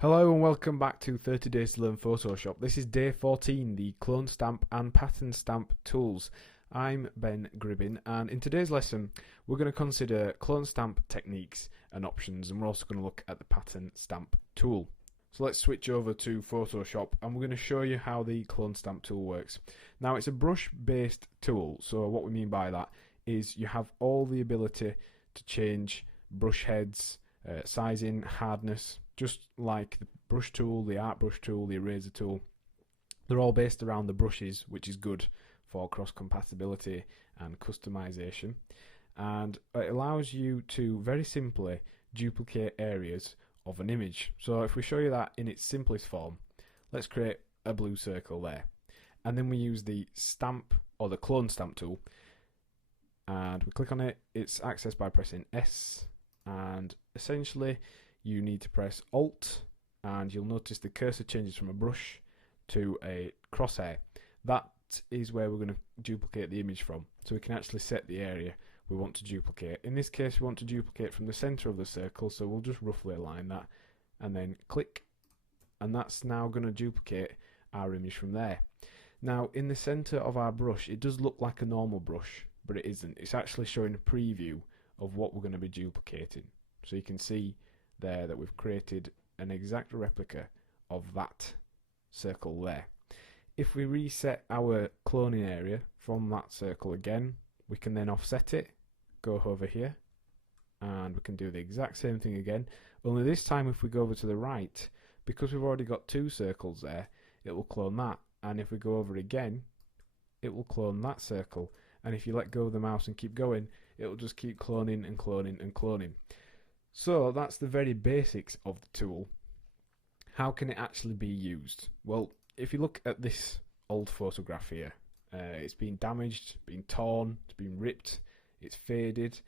Hello and welcome back to 30 Days to Learn Photoshop. This is day 14, the clone stamp and pattern stamp tools. I'm Ben Gribbin, and in today's lesson we're going to consider clone stamp techniques and options, and we're also going to look at the pattern stamp tool. So let's switch over to Photoshop and we're going to show you how the clone stamp tool works. Now, it's a brush based tool, so what we mean by that is you have all the ability to change brush heads, sizing, hardness, just like the brush tool, the art brush tool, the eraser tool. They're all based around the brushes, which is good for cross compatibility and customization, and it allows you to very simply duplicate areas of an image. So if we show you that in its simplest form, let's create a blue circle there, and then we use the stamp or the clone stamp tool, and we click on it. It's accessed by pressing S, and essentially you need to press Alt, and you'll notice the cursor changes from a brush to a crosshair. That is where we're going to duplicate the image from, so we can actually set the area we want to duplicate. In this case, we want to duplicate from the center of the circle, so we'll just roughly align that and then click, and that's now going to duplicate our image from there. Now, in the center of our brush, it does look like a normal brush, but it isn't. It's actually showing a preview of what we're going to be duplicating. So you can see there that we've created an exact replica of that circle there. If we reset our cloning area from that circle again, we can then offset it, go over here, and we can do the exact same thing again, only this time if we go over to the right, because we've already got two circles there, it will clone that, and if we go over again, it will clone that circle, and if you let go of the mouse and keep going, it will just keep cloning and cloning and cloning. So that's the very basics of the tool. How can it actually be used? Well, if you look at this old photograph here, it's been damaged, been torn, it's been ripped, it's faded,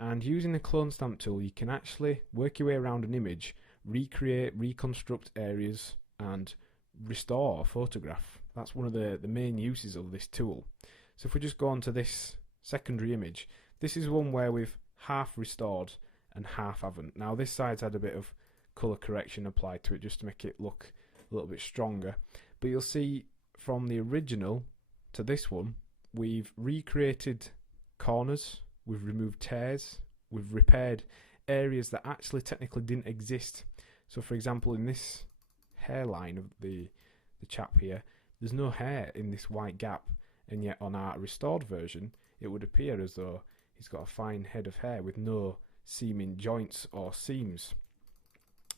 and using the clone stamp tool you can actually work your way around an image, recreate, reconstruct areas, and restore a photograph. That's one of the main uses of this tool. So if we just go on to this secondary image, this is one where we've half restored and half haven't. Now this side's had a bit of colour correction applied to it just to make it look a little bit stronger, but you'll see from the original to this one we've recreated corners, we've removed tears, we've repaired areas that actually technically didn't exist. So for example, in this hairline of the chap here, there's no hair in this white gap, and yet on our restored version it would appear as though he's got a fine head of hair with no seaming joints or seams.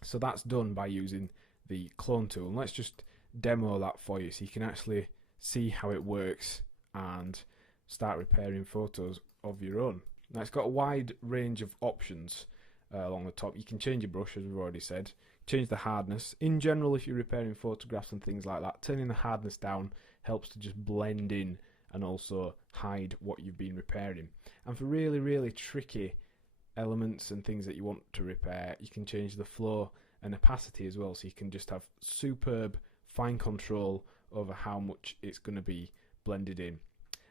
So that's done by using the clone tool, and let's just demo that for you so you can actually see how it works and start repairing photos of your own. Now it's got a wide range of options along the top. You can change your brush, as we've already said, change the hardness. In general, if you're repairing photographs and things like that, turning the hardness down helps to just blend in and also hide what you've been repairing. And for really tricky elements and things that you want to repair, you can change the flow and opacity as well, so you can just have superb fine control over how much it's going to be blended in.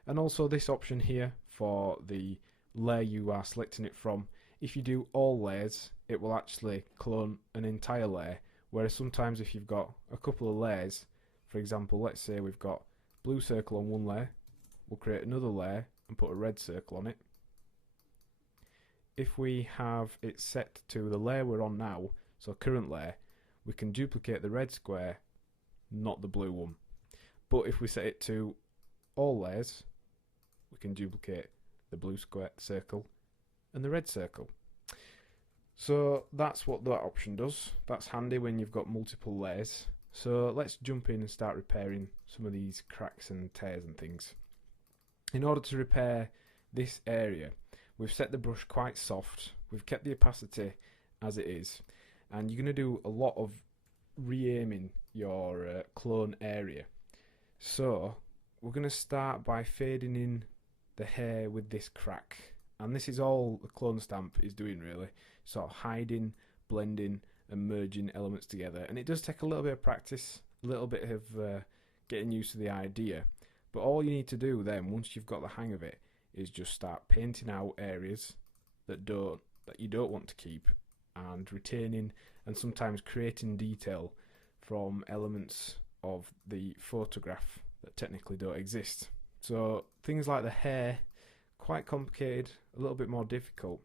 And also this option here for the layer you are selecting it from, if you do all layers it will actually clone an entire layer, whereas sometimes if you've got a couple of layers, for example, let's say we've got blue circle on one layer, we'll create another layer and put a red circle on it. If we have it set to the layer we're on now, so current layer, we can duplicate the red square, not the blue one. But if we set it to all layers, we can duplicate the blue square circle and the red circle. So that's what that option does. That's handy when you've got multiple layers. So let's jump in and start repairing some of these cracks and tears and things. In order to repair this area, we've set the brush quite soft, we've kept the opacity as it is, and you're going to do a lot of re-aiming your clone area. So we're going to start by fading in the hair with this crack, and this is all the clone stamp is doing really, sort of hiding, blending and merging elements together. And it does take a little bit of practice, a little bit of getting used to the idea, but all you need to do then, once you've got the hang of it, is just start painting out areas that you don't want to keep, and retaining and sometimes creating detail from elements of the photograph that technically don't exist. So things like the hair, quite complicated, a little bit more difficult.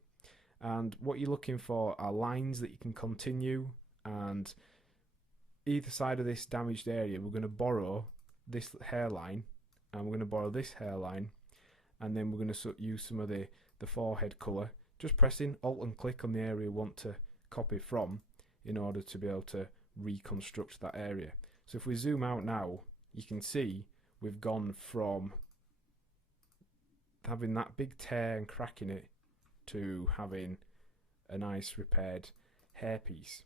And what you're looking for are lines that you can continue, and either side of this damaged area we're going to borrow this hairline, and we're going to borrow this hairline, and then we're going to use some of the forehead colour, just pressing Alt and click on the area we want to copy from in order to be able to reconstruct that area. So if we zoom out now, you can see we've gone from having that big tear and crack in it to having a nice repaired hairpiece.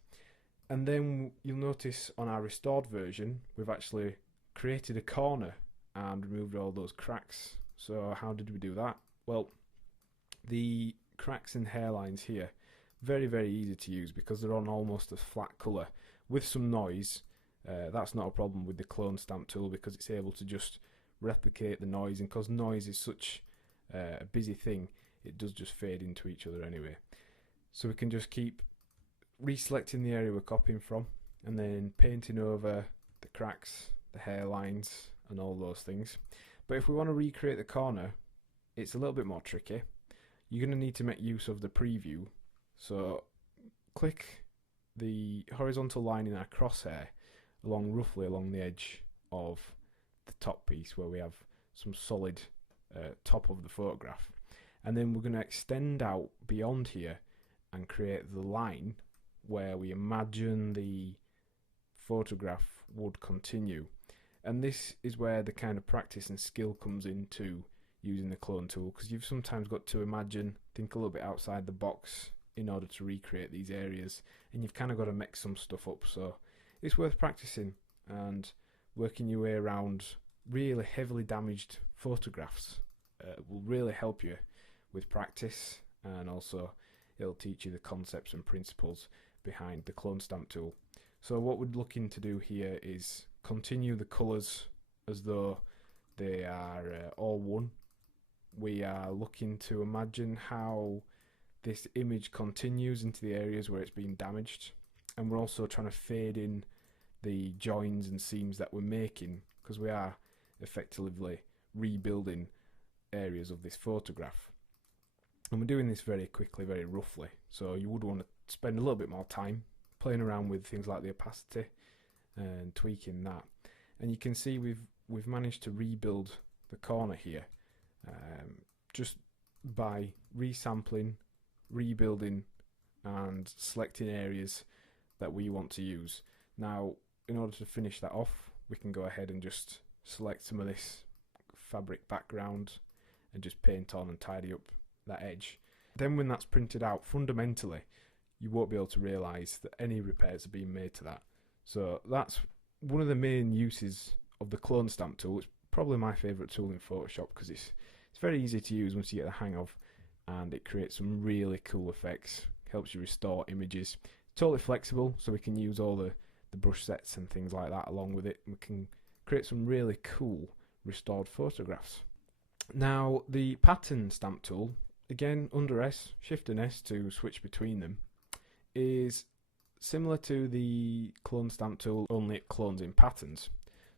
And then you'll notice on our restored version we've actually created a corner and removed all those cracks. So how did we do that? Well, the cracks and hairlines here, very, very easy to use because they're on almost a flat colour with some noise. That's not a problem with the clone stamp tool because it's able to just replicate the noise, and because noise is such a busy thing, it does just fade into each other anyway. So we can just keep reselecting the area we're copying from and then painting over the cracks, the hairlines and all those things. But if we want to recreate the corner, it's a little bit more tricky. You're going to need to make use of the preview. So click the horizontal line in our crosshair roughly along the edge of the top piece where we have some solid top of the photograph, and then we're going to extend out beyond here and create the line where we imagine the photograph would continue. And this is where the kind of practice and skill comes into using the clone tool, because you've sometimes got to imagine, think a little bit outside the box in order to recreate these areas, and you've kind of got to mix some stuff up. So it's worth practicing and working your way around really heavily damaged photographs. Will really help you with practice, and also it'll teach you the concepts and principles behind the clone stamp tool. So what we're looking to do here is continue the colours as though they are all one. We are looking to imagine how this image continues into the areas where it's been damaged, and we're also trying to fade in the joins and seams that we're making, because we are effectively rebuilding areas of this photograph. And we're doing this very quickly, very roughly, so you would want to spend a little bit more time playing around with things like the opacity and tweaking that. And you can see we've managed to rebuild the corner here just by resampling, rebuilding and selecting areas that we want to use. Now, in order to finish that off, we can go ahead and just select some of this fabric background and just paint on and tidy up that edge. Then when that's printed out, fundamentally you won't be able to realise that any repairs are being made to that. So that's one of the main uses of the clone stamp tool. It's probably my favourite tool in Photoshop because it's very easy to use once you get the hang of, and it creates some really cool effects, helps you restore images. It's totally flexible, so we can use all the brush sets and things like that along with it, and we can create some really cool restored photographs. Now the pattern stamp tool, again under S, Shift and S to switch between them, is similar to the clone stamp tool, only it clones in patterns.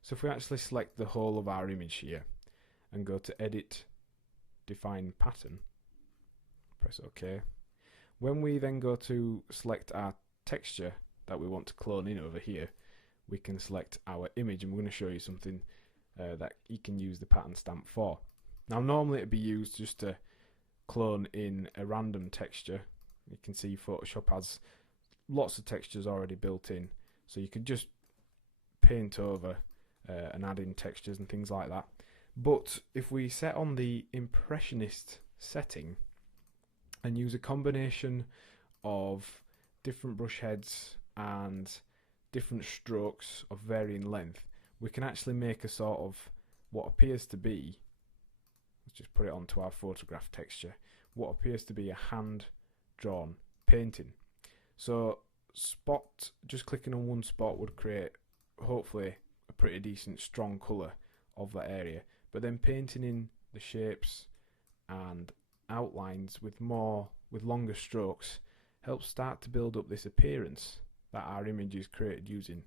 So if we actually select the whole of our image here and go to Edit, Define Pattern, press OK. When we then go to select our texture that we want to clone in over here, we can select our image, and we're going to show you something that you can use the pattern stamp for. Now normally it'd be used just to clone in a random texture. You can see Photoshop has lots of textures already built in, so you could just paint over and add in textures and things like that. But if we set on the impressionist setting and use a combination of different brush heads and different strokes of varying length, we can actually make a sort of what appears to be, let's just put it onto our photograph texture, what appears to be a hand drawn painting. So just clicking on one spot would create hopefully a pretty decent strong colour of that area, but then painting in the shapes and outlines with longer strokes helps start to build up this appearance that our image is created using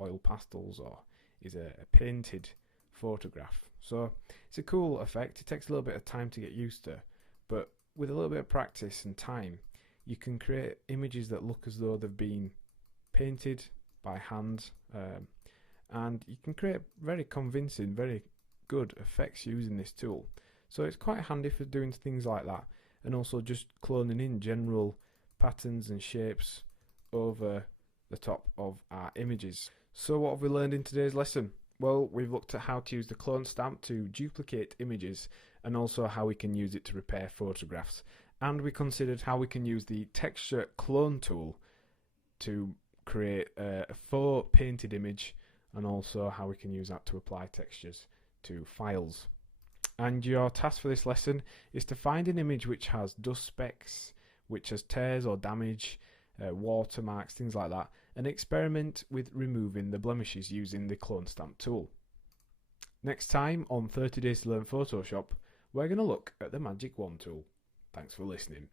oil pastels or is a painted photograph. So it's a cool effect. It takes a little bit of time to get used to, but with a little bit of practice and time, you can create images that look as though they've been painted by hand, and you can create very convincing, very good effects using this tool. So it's quite handy for doing things like that, and also just cloning in general patterns and shapes over the top of our images. So what have we learned in today's lesson? Well, we've looked at how to use the clone stamp to duplicate images, and also how we can use it to repair photographs. And we considered how we can use the texture clone tool to create a faux painted image, and also how we can use that to apply textures to files. And your task for this lesson is to find an image which has dust specks, which has tears or damage, watermarks, things like that, and experiment with removing the blemishes using the clone stamp tool. Next time on 30 Days to Learn Photoshop, we're going to look at the Magic Wand tool. Thanks for listening.